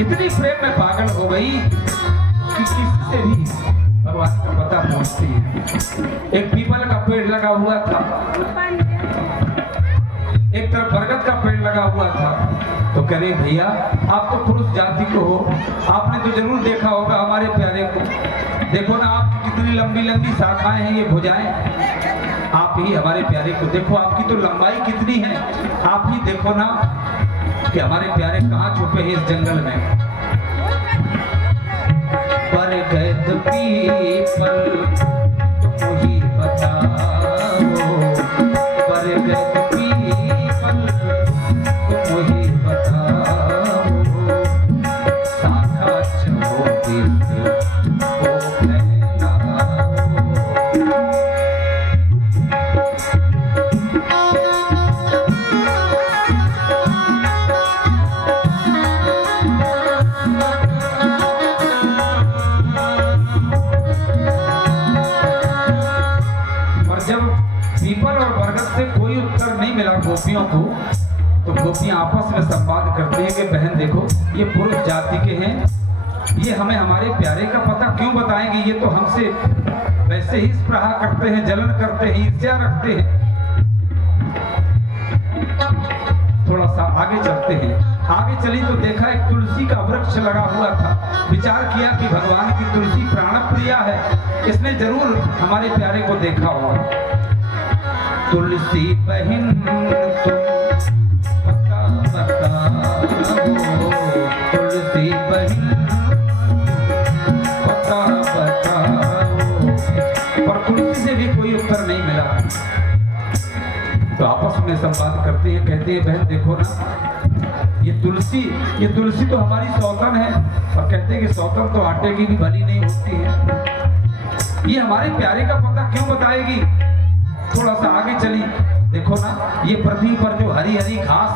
इतनी प्रेम में पागल हो गई कि किसी से भी भगवान का पता पूछती है। एक पीपल का पेड़ लगा हुआ था, एक तरफ बरगद का पेड़ लगा हुआ था। तो कह रहे भैया आप तो पुरुष जाति को हो, आपने तो जरूर देखा होगा हमारे प्यारे को। देखो ना आप कितनी लंबी लंबी शाखाएं हैं, ये भुजाएं। आप ही हमारे प्यारे को देखो, आपकी तो लंबाई कितनी है। आप ही देखो ना कि हमारे प्यारे कहाँ छुपे हैं इस जंगल में। बरगद पीपल मुझे बताओ, बरगद पीपल मुझे बताओ, शाखा चौबीस को फैलाओ। पीपल और बरगद से कोई उत्तर नहीं मिला गोपियों को, तो गोपियां आपस में संवाद करती हैं कि बहन देखो ये पुरुष जाति के हैं, ये हमें हमारे प्यारे का पता क्यों बताएंगे। ये तो हमसे वैसे ही स्पृहा करते हैं, जलन करते हैं, ईर्ष्या रखते हैं। थोड़ा सा आगे चलते हैं। आगे चली तो देखा एक तुलसी का वृक्ष लगा हुआ था। विचार किया कि भगवान की तुलसी प्राण प्रिया है, इसने जरूर हमारे प्यारे को देखा होगा। तुलसी बहन तुम बताओ, तुलसी बहन बताओ, पर तुलसी से भी कोई उत्तर नहीं मिला। तो आपस में संवाद करते हैं, कहते हैं बहन देखो ना, ये तुलसी तो हमारी सौतन है, और कहते हैं कि सौतन तो आटे की भी भली नहीं होती है। ये हमारे प्यारे का पता क्यों बताएगी? थोड़ा सा आगे चली, देखो ना ये पृथ्वी पर जो हरी हरी घास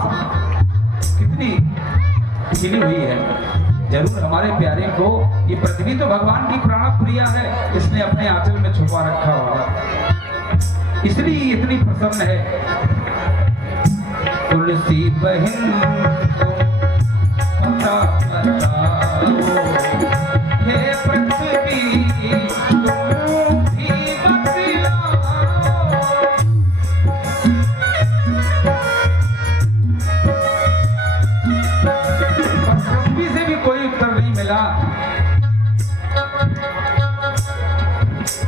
कितनी खिली हुई है, जरूर हमारे प्यारे को ये पृथ्वी तो भगवान की प्राण प्रिया है, इसने अपने आंचल में छुपा रखा होगा, इसलिए इतनी प्रसन्न है। तुलसी बहन पता बताओ, हे पृथ्वी तुम भी बतलाओ। पृथ्वी से भी कोई उत्तर नहीं मिला।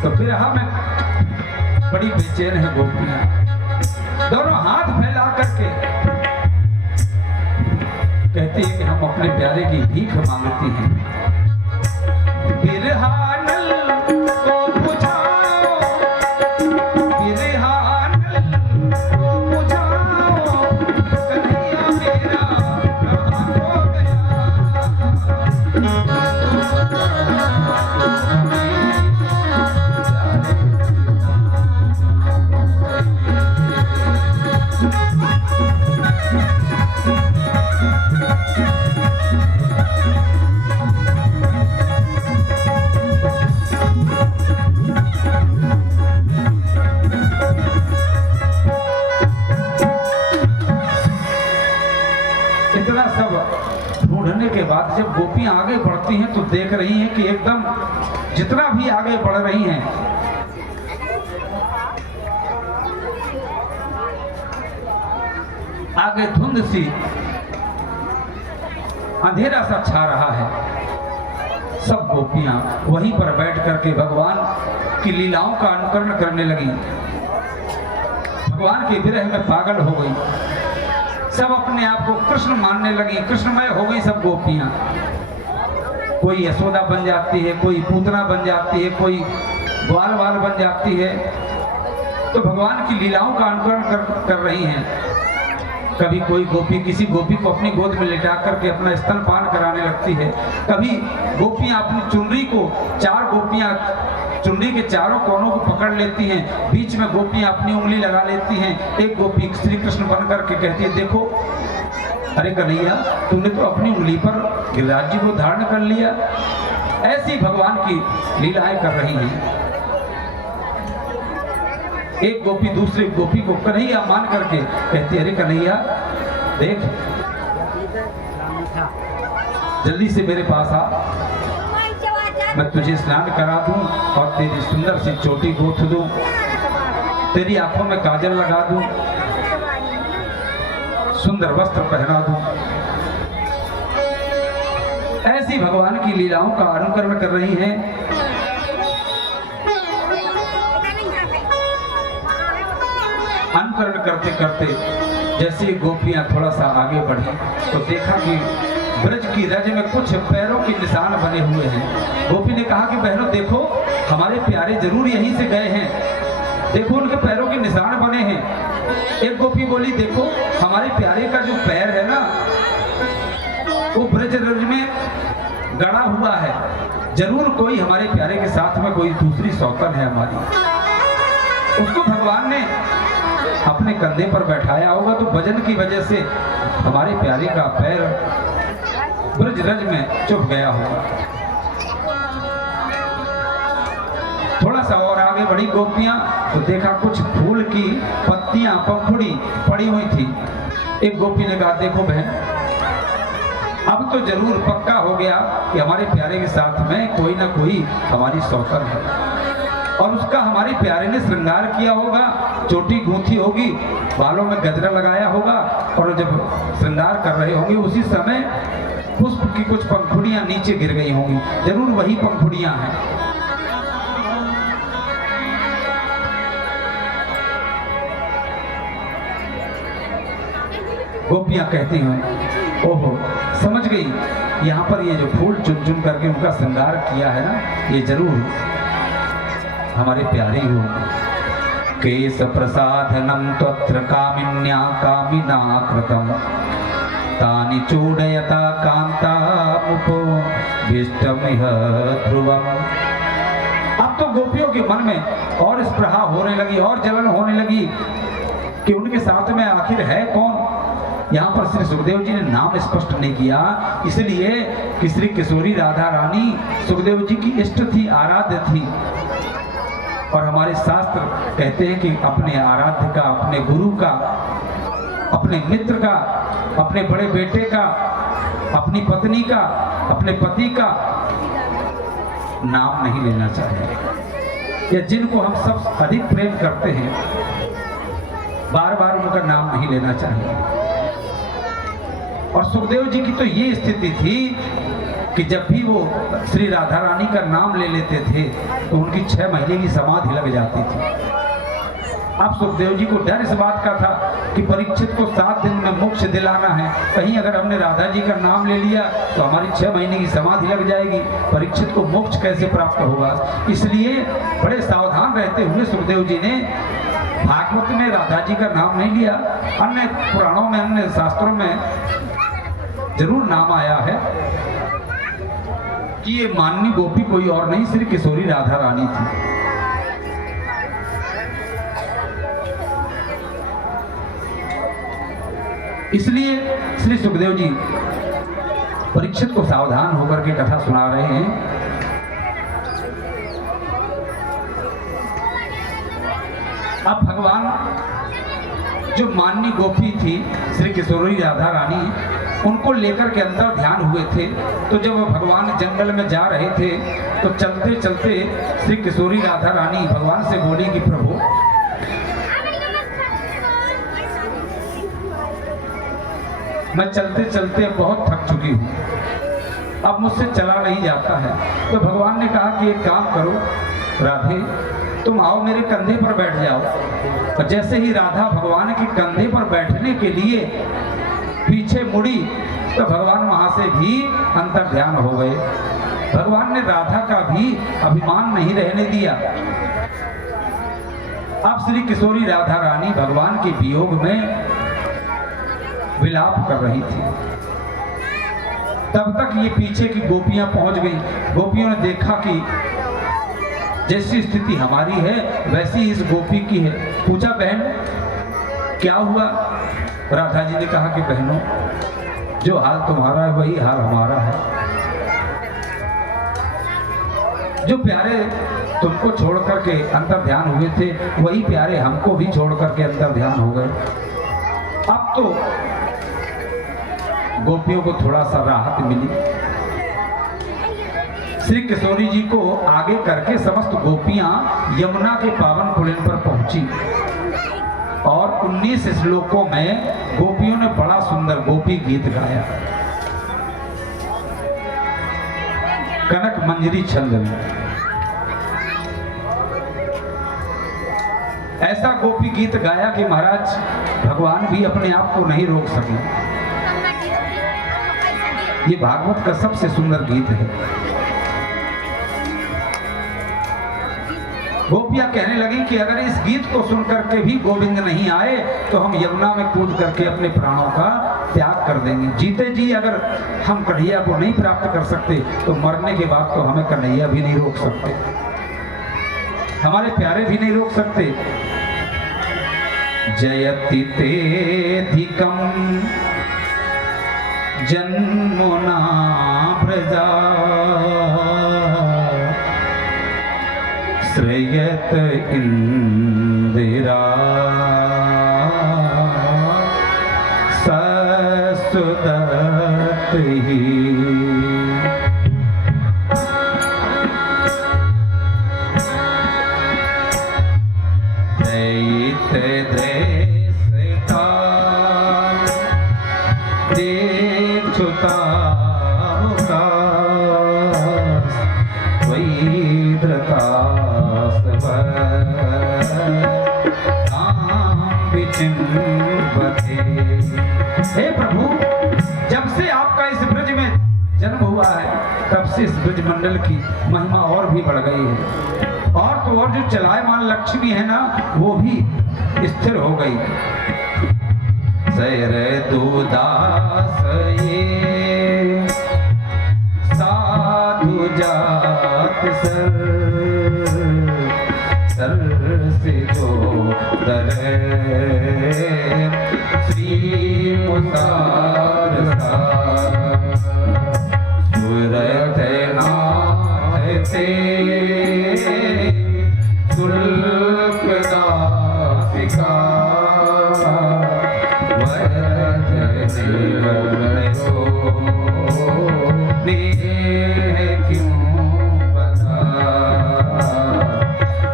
तो फिर हमें बड़ी बेचैन है गोपियां, दोनों हाथ फैला करके कहती है कि हम अपने प्यारे की भीख मांगती हैं। बिरहानल को बुझाओ, बिरहानल को बुझाओ, कन्हैया मेरा कहाँ खो गया। ढूंढने के बाद जब गोपियां आगे बढ़ती हैं तो देख रही हैं कि एकदम जितना भी आगे बढ़ रही हैं, आगे धुंध सी अंधेरा सा छा रहा है। सब गोपियां वहीं पर बैठ करके भगवान की लीलाओं का अनुकरण करने लगी, भगवान के विरह में पागल हो गई, सब अपने आप को कृष्ण मानने लगी, कृष्णमय हो गई सब गोपियां। कोई यशोदा बन जाती है, कोई पूतना बन जाती है, कोई ग्वाल वाल बन जाती है, तो भगवान की लीलाओं का अनुकरण कर रही हैं। कभी कोई गोपी किसी गोपी को अपनी गोद में लेटा करके अपना स्तनपान कराने लगती है, कभी गोपियां अपनी चुनरी को, चार गोपियां चुनरी के चारों कोनों को पकड़ लेती हैं, बीच में गोपियां अपनी उंगली लगा लेती हैं। एक गोपी श्री कृष्ण बन करके कहती है देखो अरे कन्हैया तुमने तो अपनी उंगली पर गिरिराज जी को धारण कर लिया। ऐसी भगवान की लीलाएं कर रही हैं। एक गोपी दूसरे गोपी को कन्हैया मान करके कहती अरे कन्हैया देख जल्दी से मेरे पास आ, मैं तुझे स्नान करा दूं और तेरी सुंदर सी चोटी गोथ दूं, तेरी आंखों में काजल लगा दूं, सुंदर वस्त्र पहना दूं। ऐसी भगवान की लीलाओं का अनुकरण कर रही हैं। अनुकरण करते करते जैसे गोपियां थोड़ा सा आगे बढ़ी तो देखा कि ब्रज की रज में कुछ पैरों के निशान बने हुए हैं। गोपी ने कहा कि बहनों देखो हमारे प्यारे जरूर यहीं से गए हैं, देखो उनके पैरों के निशान बने हैं। एक गोपी बोली देखो हमारे प्यारे का जो पैर है ना वो ब्रज रज में गड़ा हुआ है, जरूर कोई हमारे प्यारे के साथ में कोई दूसरी सौतन है हमारी। उसको भगवान ने अपने कंधे पर बैठाया होगा तो वजन की वजह से हमारे प्यारे का पैर ब्रज रज में चुभ गया होगा। थोड़ा सा और आगे बढ़ी गोपियां तो देखा कुछ फूल की पत्तियां पंखुड़ी पड़ी हुई थी। एक गोपी ने कहा देखो बहन अब तो जरूर पक्का हो गया कि हमारे प्यारे के साथ में कोई ना कोई हमारी सौतन है। और उसका हमारे प्यारे ने श्रृंगार किया होगा, चोटी गूंथी होगी, बालों में गजरा लगाया होगा, और जब श्रृंगार कर रहे होंगे उसी समय पुष्प की कुछ पंखुड़ियां नीचे गिर गई होंगी, जरूर वही पंखुड़ियां हैं। गोपियां कहती हैं, ओहो समझ गई, यहाँ पर ये जो फूल चुन चुन करके उनका श्रृंगार किया है ना, ये जरूर हमारे प्यारे ही होंगे। केश प्रसाधनम तत्र कामिन्या कामिना कृतम तानि चूडयता कांता मुपो विष्टमिह ध्रुवम। अब तो गोपियों के मन में और स्पृहा होने लगी और जलन होने लगी कि उनके साथ में आखिर है कौन। यहाँ पर श्री सुखदेव जी ने नाम स्पष्ट नहीं किया, इसलिए कि श्री किशोरी राधा रानी सुखदेव जी की इष्ट थी, आराध्य थी। और हमारे शास्त्र कहते हैं कि अपने आराध्य का, अपने गुरु का, अपने मित्र का, अपने बड़े बेटे का, अपनी पत्नी का, अपने पति का नाम नहीं लेना चाहिए, या जिनको हम सब अधिक प्रेम करते हैं बार बार उनका नाम नहीं लेना चाहिए। और सुखदेव जी की तो ये स्थिति थी कि जब भी वो श्री राधा रानी का नाम ले लेते थे तो उनकी 6 महीने की समाधि लग जाती थी। अब सुखदेव जी को डर इस बात का था कि परीक्षित को 7 दिन में मोक्ष दिलाना है, कहीं अगर हमने राधा जी का नाम ले लिया तो हमारी 6 महीने की समाधि लग जाएगी, परीक्षित को मोक्ष कैसे प्राप्त होगा। इसलिए बड़े सावधान रहते हुए सुखदेव जी ने भागवत में राधा जी का नाम नहीं लिया, अन्य पुराणों में, अन्य शास्त्रों में जरूर नाम आया है कि ये माननी गोपी कोई और नहीं, श्री किशोरी राधा रानी थी। इसलिए श्री सुखदेव जी परीक्षित को सावधान होकर के कथा सुना रहे हैं। अब भगवान जो माननी गोपी थी श्री किशोरी राधा रानी, उनको लेकर के अंदर ध्यान हुए थे। तो जब भगवान जंगल में जा रहे थे तो चलते चलते श्री किशोरी राधा रानी भगवान से बोली कि प्रभु मैं चलते चलते बहुत थक चुकी हूँ, अब मुझसे चला नहीं जाता है। तो भगवान ने कहा कि एक काम करो राधे, तुम आओ मेरे कंधे पर बैठ जाओ। और जैसे ही राधा भगवान के कंधे पर बैठने के लिए पीछे मुड़ी तो भगवान वहां से भी अंतर ध्यान हो गए। भगवान ने राधा का भी अभिमान नहीं रहने दिया। अब श्री किशोरी राधा रानी भगवान के वियोग में विलाप कर रही थी। तब तक ये पीछे की गोपियां पहुंच गई। गोपियों ने देखा कि जैसी स्थिति हमारी है वैसी इस गोपी की है। पूछा बहन क्या हुआ? राधा जी ने कहा कि बहनों जो हाल तुम्हारा है वही हाल हमारा है। जो प्यारे तुमको छोड़ करके अंतर ध्यान हुए थे वही प्यारे हमको भी छोड़ करके अंतर ध्यान हो गए। अब तो गोपियों को थोड़ा सा राहत मिली। श्री किशोरी जी को आगे करके समस्त गोपियां यमुना के पावन कुलीन पर पहुंची और 19 श्लोकों में गोपियों ने बड़ा सुंदर गोपी गीत गाया। कनक मंजरी छंद में ऐसा गोपी गीत गाया कि महाराज भगवान भी अपने आप को नहीं रोक सके। ये भागवत का सबसे सुंदर गीत है। गोपियां कहने लगी कि अगर इस गीत को सुन करके भी गोविंद नहीं आए तो हम यमुना में कूद करके अपने प्राणों का त्याग कर देंगे। जीते जी अगर हम कन्हैया को नहीं प्राप्त कर सकते तो मरने के बाद तो हमें कन्हैया भी नहीं रोक सकते, हमारे प्यारे भी नहीं रोक सकते। जयति तेधिकम जन्मना प्रजा श्रेयत इंदिरा ससुदत ही। दैत्य द्वेषता देखुता हे प्रभु, जब से आपका इस ब्रज में जन्म हुआ है तब से इस ब्रज मंडल की महिमा और भी बढ़ गई है, और तो और जो चलायमान लक्ष्मी है ना वो भी स्थिर हो गई। सैर दुदास ये साधु जात सर से जो दरे श्री मुसार सुरत नाथ ते सुल्क दासिका वरद निवन सो नेह क्यों बता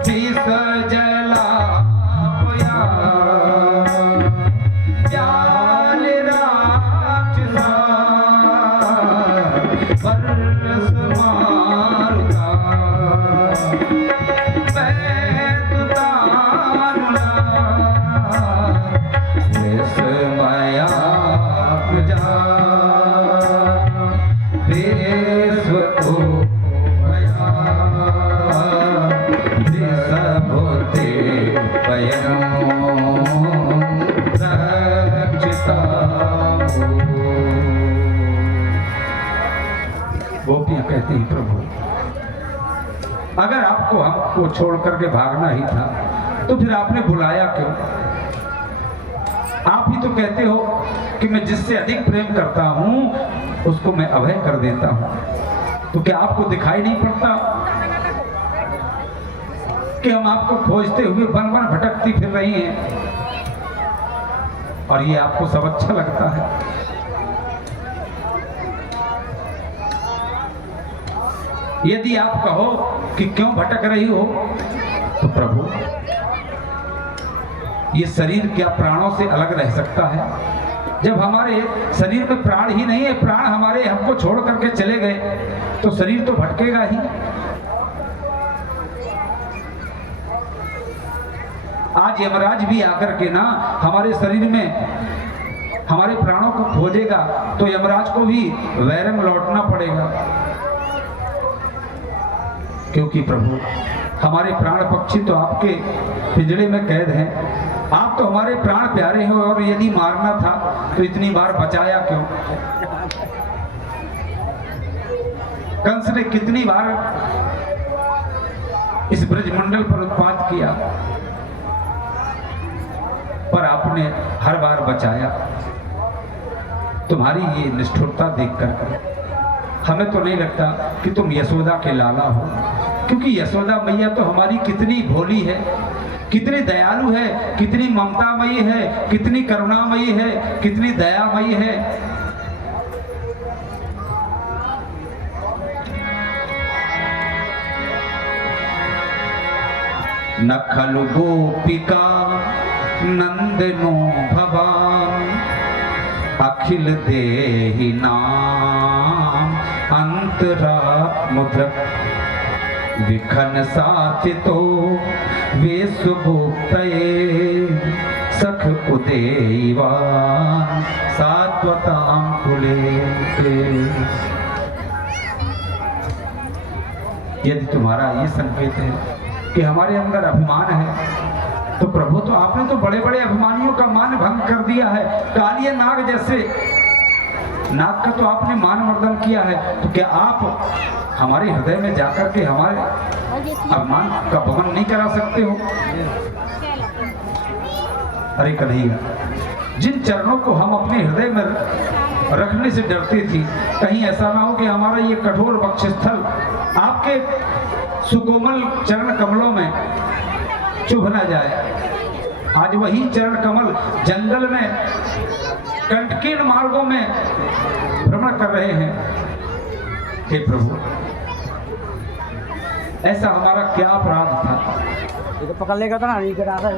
जिस जला गोपियां कहती हैं प्रभु, अगर आपको हमको छोड़ करके भागना ही था तो फिर आपने बुलाया क्यों? आप ही तो कहते हो कि मैं जिससे अधिक प्रेम करता हूं उसको मैं अभय कर देता हूं, तो क्या आपको दिखाई नहीं पड़ता कि हम आपको खोजते हुए वन वन भटकती फिर रही हैं और ये आपको सब अच्छा लगता है? यदि आप कहो कि क्यों भटक रही हो तो प्रभु, ये शरीर क्या प्राणों से अलग रह सकता है? जब हमारे शरीर में प्राण ही नहीं है, प्राण हमारे हमको छोड़ करके चले गए तो शरीर तो भटकेगा ही। आज यमराज भी आकर के ना हमारे शरीर में हमारे प्राणों को खोजेगा तो यमराज को भी वैरम लौटना पड़ेगा, क्योंकि प्रभु हमारे प्राण पक्षी तो आपके पिंजड़े में कैद हैं। आप तो हमारे प्राण प्यारे हैं, और यदि मारना था तो इतनी बार बचाया क्यों? कंस ने कितनी बार इस ब्रजमंडल पर उत्पात किया, पर आपने हर बार बचाया। तुम्हारी ये निष्ठुरता देखकर हमें तो नहीं लगता कि तुम यशोदा के लाला हो, क्योंकि यशोदा मैया तो हमारी कितनी भोली है, कितनी दयालु है, कितनी ममतामयी है, कितनी करुणामयी है, कितनी दयामयी है। न खलु गोपिका नंदनो भवान अखिल देहि नाम अंतरात्म विखन साचितो वेशुभुक्तये सख उदेवान सात्वतां कुले। यदि तुम्हारा ये संकेत है कि हमारे अंदर अभिमान है तो प्रभु, तो आपने तो बड़े बड़े अभिमानियों का मान भंग कर दिया है। कालिया नाग जैसे नाग का तो आपने मान मर्दन किया है, तो क्या आप हमारे हृदय में जाकर के हमारे अभिमान का भवन नहीं करा सकते हो? अरे कन्हैया, जिन चरणों को हम अपने हृदय में रखने से डरते थी, कहीं ऐसा ना हो कि हमारा ये कठोर वक्षस्थल आपके सुकोमल चरण कमलों में चुभ न जाए। आज वही चरण कमल जंगल में कंटकीर्ण मार्गों में भ्रमण कर रहे हैं। हे प्रभु, ऐसा हमारा क्या अपराध था? ये तो पकड़ लेगा तो ना नहीं करा था।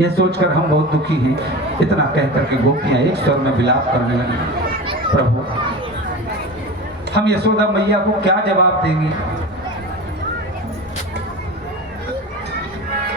यह सोचकर हम बहुत दुखी हैं। इतना कह करके गोपियां एक स्वर में विलाप करने लगी। प्रभु, हम यशोदा मैया को क्या जवाब देंगे?